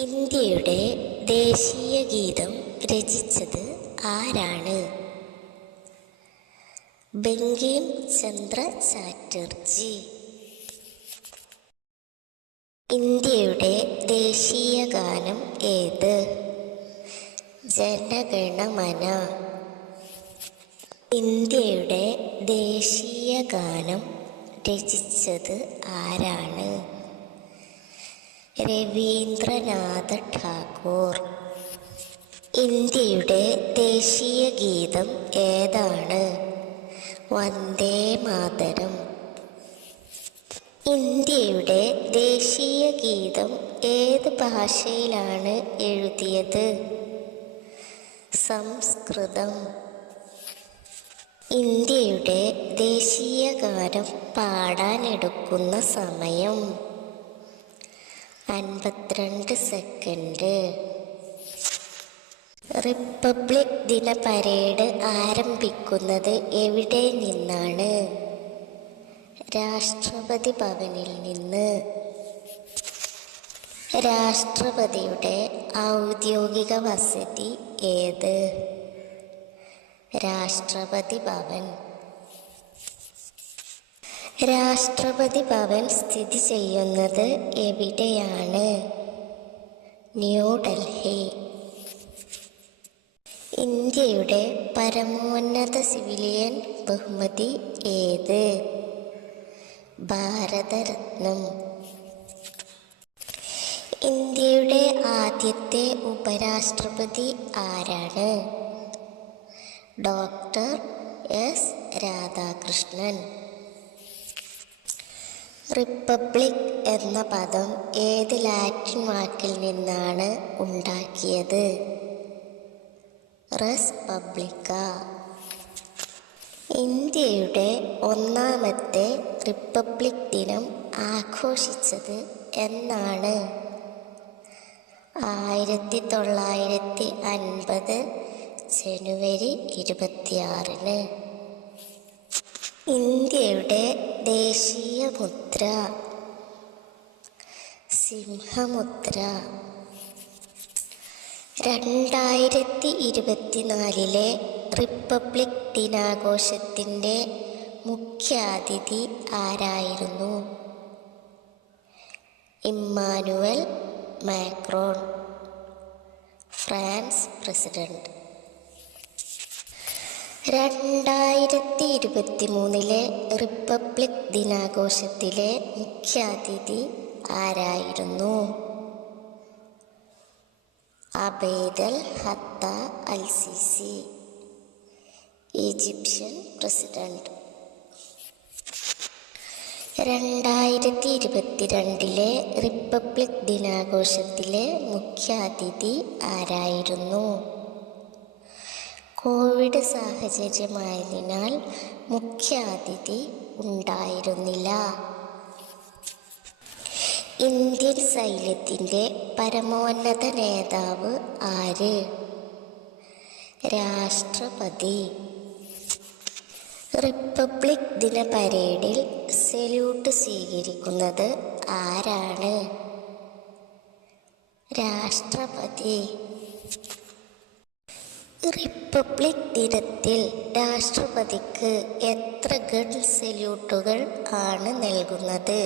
ഇന്ത്യയുടെ ദേശീയ ഗീതം രചിച്ചത് ആരാണ്? ബങ്കിം ചന്ദ്ര ചാറ്റർജി. ഇന്ത്യയുടെ ദേശീയ ഗാനം ഏത്? ജനഗണമന. ഇന്ത്യയുടെ ദേശീയ ഗാനം രചിച്ചത് ആരാണ്? രവീന്ദ്രനാഥ ടാഗോർ. ഇന്ത്യയുടെ ദേശീയ ഗീതം ഏതാണ്? വന്ദേ മാതരം. ഇന്ത്യയുടെ ദേശീയ ഗീതം ഏത് ഭാഷയിലാണ് എഴുതിയത്? സംസ്കൃതം. ഇന്ത്യയുടെ ദേശീയ ഗാനം പാടാനെടുക്കുന്ന സമയം 52 സെക്കൻഡ്. റിപ്പബ്ലിക് ദിന പരേഡ് ആരംഭിക്കുന്നത് എവിടെ നിന്നാണ്? രാഷ്ട്രപതി ഭവനിൽ നിന്ന്. രാഷ്ട്രപതിയുടെ ഔദ്യോഗിക വസതി ഏത്? രാഷ്ട്രപതി ഭവൻ. രാഷ്ട്രപതി ഭവൻ സ്ഥിതി ചെയ്യുന്നത് എവിടെയാണ്? ന്യൂഡൽഹി. ഇന്ത്യയുടെ പരമോന്നത സിവിലിയൻ ബഹുമതി ഏത്? ഭാരതരത്നം. ഇന്ത്യയുടെ ആദ്യത്തെ ഉപരാഷ്ട്രപതി ആരാണ്? Doctor S Radhakrishnan. റിപ്പബ്ലിക് എന്ന പദം ഏത് ലാറ്റിൻ വാക്കിൽ നിന്നാണ് ഉണ്ടാക്കിയത്? റെസ് പബ്ലിക്ക. ഇന്ത്യയുടെ ഒന്നാമത്തെ റിപ്പബ്ലിക് ദിനം ആഘോഷിച്ചത് എന്നാണ്? 1950 ജനുവരി 26. ഇന്ത്യയുടെ ദേശീയ മുദ്ര സിംഹമുദ്ര. 2024 റിപ്പബ്ലിക് ദിനാഘോഷത്തിൻ്റെ മുഖ്യാതിഥി ആരായിരുന്നു? Emmanuel Macron, France president. 2023 republic ദിനാഘോഷത്തിലെ മുഖ്യാതിഥി ആരായിരുന്നു? Abdel Fattah al Sisi, Egyptian president. 2022 republic ദിനാഘോഷത്തിലെ മുഖ്യാതിഥി ആരായിരുന്നു? കോവിഡ് സാഹചര്യമായതിനാൽ മുഖ്യാതിഥി ഉണ്ടായിരുന്നില്ല. ഇന്ത്യൻ സൈന്യത്തിൻ്റെ പരമോന്നത നേതാവ് ആര്? രാഷ്ട്രപതി. റിപ്പബ്ലിക് ദിന പരേഡിൽ സല്യൂട്ട് സ്വീകരിക്കുന്നത് ആരാണ്? രാഷ്ട്രപതി. റിപ്പബ്ലിക് ദിനത്തിൽ രാഷ്ട്രപതിക്ക് എത്ര ഗൺ സല്യൂട്ടുകൾ ആണ് നൽകുന്നത്?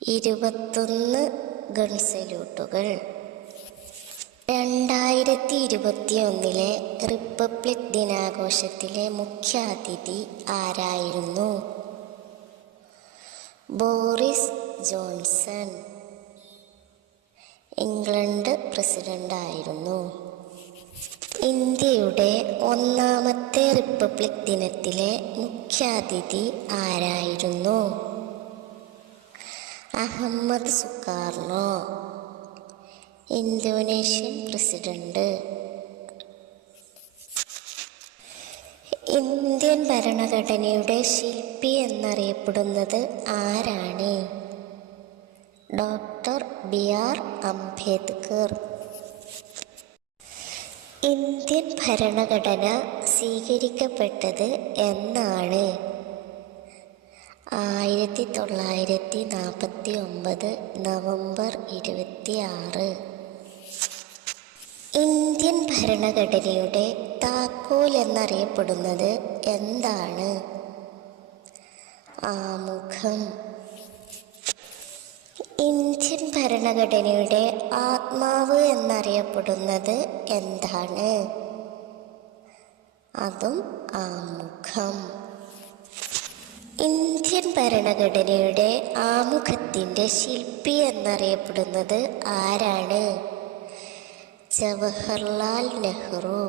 21 ഗൺ സല്യൂട്ടുകൾ. 2021 റിപ്പബ്ലിക് ദിനാഘോഷത്തിലെ മുഖ്യാതിഥി ആരായിരുന്നു? ബോറിസ് ജോൺസൺ, ഇംഗ്ലണ്ട് പ്രസിഡന്റായിരുന്നു. ഇന്ത്യയുടെ ഒന്നാമത്തെ റിപ്പബ്ലിക് ദിനത്തിലെ മുഖ്യാതിഥി ആരായിരുന്നു? Ahmed Sukarno, Indonesian president. Indian ഭരണഘടനയുടെ ശില്പി എന്നറിയപ്പെടുന്നത് ആരാണ്? Doctor BR Ambedkar. ഇന്ത്യൻ ഭരണഘടന സ്വീകരിക്കപ്പെട്ടത് എന്നാണ്? 1949 നവംബർ 26. ഇന്ത്യൻ ഭരണഘടനയുടെ താക്കോൽ എന്നറിയപ്പെടുന്നത് എന്താണ്? ആമുഖം. ഇന്ത്യൻ ഭരണഘടനയുടെ ആത്മാവ് എന്നറിയപ്പെടുന്നത് എന്താണ്? അതും ആമുഖം. ഇന്ത്യൻ ഭരണഘടനയുടെ ആമുഖത്തിൻ്റെ ശില്പി എന്നറിയപ്പെടുന്നത് ആരാണ്? ജവഹർലാൽ നെഹ്റു.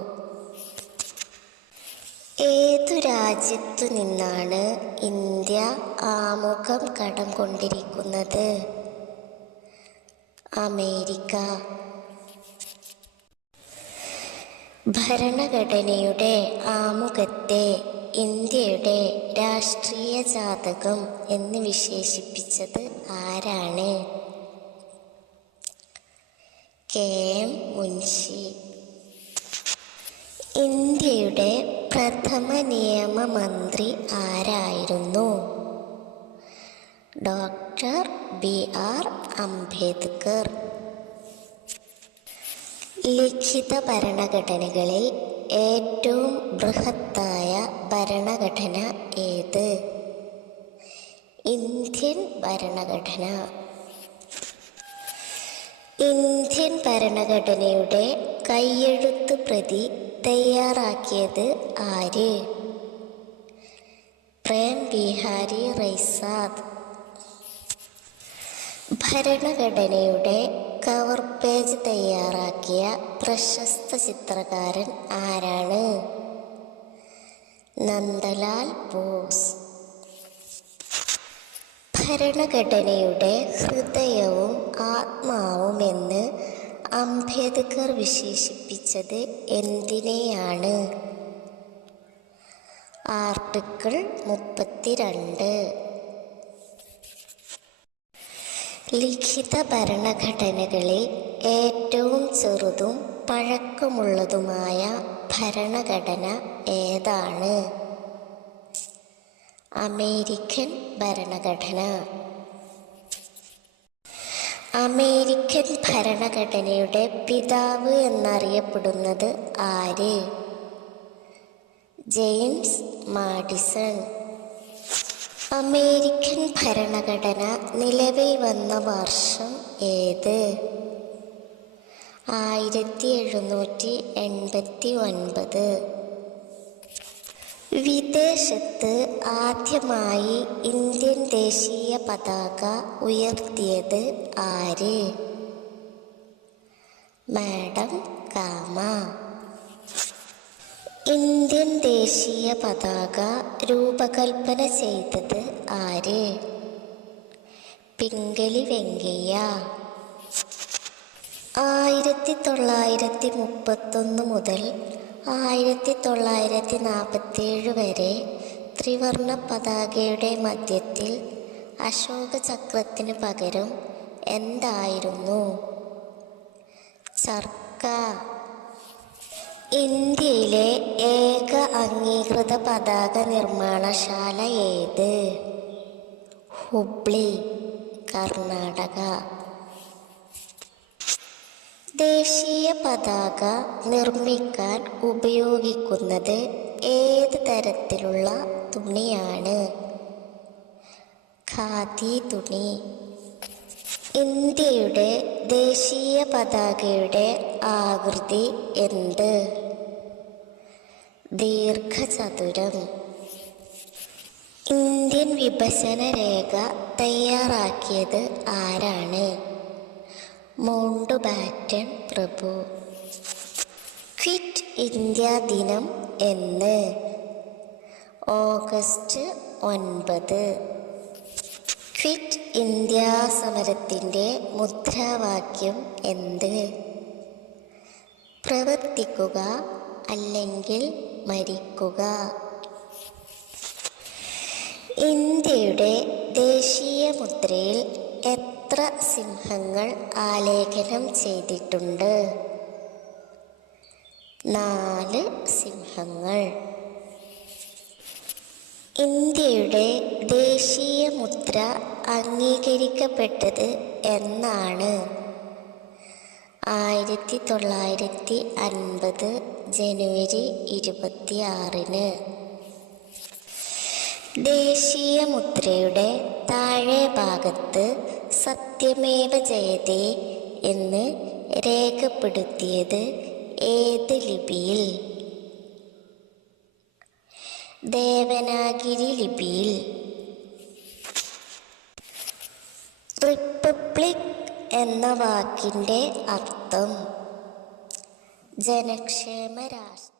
ഏതു രാജ്യത്തു നിന്നാണ് ഇന്ത്യ ആമുഖം കടം കൊണ്ടിരിക്കുന്നത്? അമേരിക്ക. ഭരണഘടനയുടെ ആമുഖത്തെ ഇന്ത്യയുടെ രാഷ്ട്രീയ ജാതകം എന്ന് വിശേഷിപ്പിച്ചത് ആരാണ്? KM മുൻഷി. ഇന്ത്യയുടെ പ്രഥമ നിയമമന്ത്രി ആരായിരുന്നു? Doctor BR Ambedkar. ലിഖിത ഭരണഘടനകളിൽ ഏറ്റവും ബൃഹത്തായ ഭരണഘടന ഏത്? ഇന്ത്യൻ ഭരണഘടന. ഇന്ത്യൻ ഭരണഘടനയുടെ കയ്യെഴുത്ത് പ്രതി തയ്യാറാക്കിയത് ആര്? പ്രേം ബിഹാരി റൈസാദ്. ഭരണഘടനയുടെ കവർ പേജ് തയ്യാറാക്കിയ പ്രശസ്ത ചിത്രകാരൻ ആരാണ്? നന്ദലാൽ ബോസ്. ഭരണഘടനയുടെ ഹൃദയവും ആത്മാവും എന്ന് അംബേദ്കർ വിശേഷിപ്പിച്ചത് എന്തിനെയാണ്? ആർട്ടിക്കിൾ 32. ലിഖിത ഭരണഘടനകളിൽ ഏറ്റവും ചെറുതും പഴക്കമുള്ളതുമായ ഭരണഘടന ഏതാണ്? അമേരിക്കൻ ഭരണഘടന. അമേരിക്കൻ ഭരണഘടനയുടെ പിതാവ് എന്നറിയപ്പെടുന്നത് ആര്? James Madison. അമേരിക്കൻ ഭരണഘടന നിലവിൽ വന്ന വർഷം ഏത്? 1789. വിദേശത്ത് ആദ്യമായി ഇന്ത്യൻ ദേശീയ പതാക ഉയർത്തിയത് ആര്? മാഡം കാമ. ഇന്ത്യൻ ദേശീയ പതാക രൂപകൽപ്പന ചെയ്തത് ആര്? പിംഗലി വെങ്കയ്യ. 1931 മുതൽ 1947 വരെ ത്രിവർണ പതാകയുടെ മധ്യത്തിൽ അശോക ചക്രത്തിനു പകരം എന്തായിരുന്നു? ചർക്ക. ഇന്ത്യയിലെ ഏക അംഗീകൃത പതാക നിർമ്മാണശാല ഏത്? ഹുബ്ലി, കർണാടക. ദേശീയ പതാക നിർമ്മിക്കാൻ ഉപയോഗിക്കുന്നത് ഏത് തരത്തിലുള്ള തുണിയാണ്? ഖാദി തുണി. ഇന്ത്യയുടെ ദേശീയ പതാകയുടെ ആകൃതി എന്ത്? ദീർഘചതുരം. ഇന്ത്യൻ വിഭജന രേഖ തയ്യാറാക്കിയത് ആരാണ്? മൗണ്ട് ബാറ്റൻ പ്രഭു. ക്വിറ്റ് ഇന്ത്യ ദിനം എന്ന്? ഓഗസ്റ്റ് 9. ക്വിറ്റ് ഇന്ത്യ സമരത്തിൻ്റെ മുദ്രാവാക്യം എന്ത്? പ്രവർത്തിക്കുക അല്ലെങ്കിൽ മരിക്കുക. ഇന്ത്യയുടെ ദേശീയ മുദ്രയിൽ എത്ര സിംഹങ്ങൾ ആലേഖനം ചെയ്തിട്ടുണ്ട്? 4 സിംഹങ്ങൾ. ഇന്ത്യയുടെ ദേശീയ മുദ്ര അംഗീകരിക്കപ്പെട്ടത് എന്നാണ്? 1950 ജനുവരി 26. ദേശീയ മുദ്രയുടെ താഴെ ഭാഗത്ത് സത്യമേവ ജയതേ എന്ന് രേഖപ്പെടുത്തിയത് ഏത് ലിപിയിൽ? ദേവനാഗിരി ലിപിയിൽ. റിപ്പബ്ലിക് എന്ന വാക്കിൻ്റെ അർത്ഥം? ജനക്ഷേമ രാഷ്ട്രം.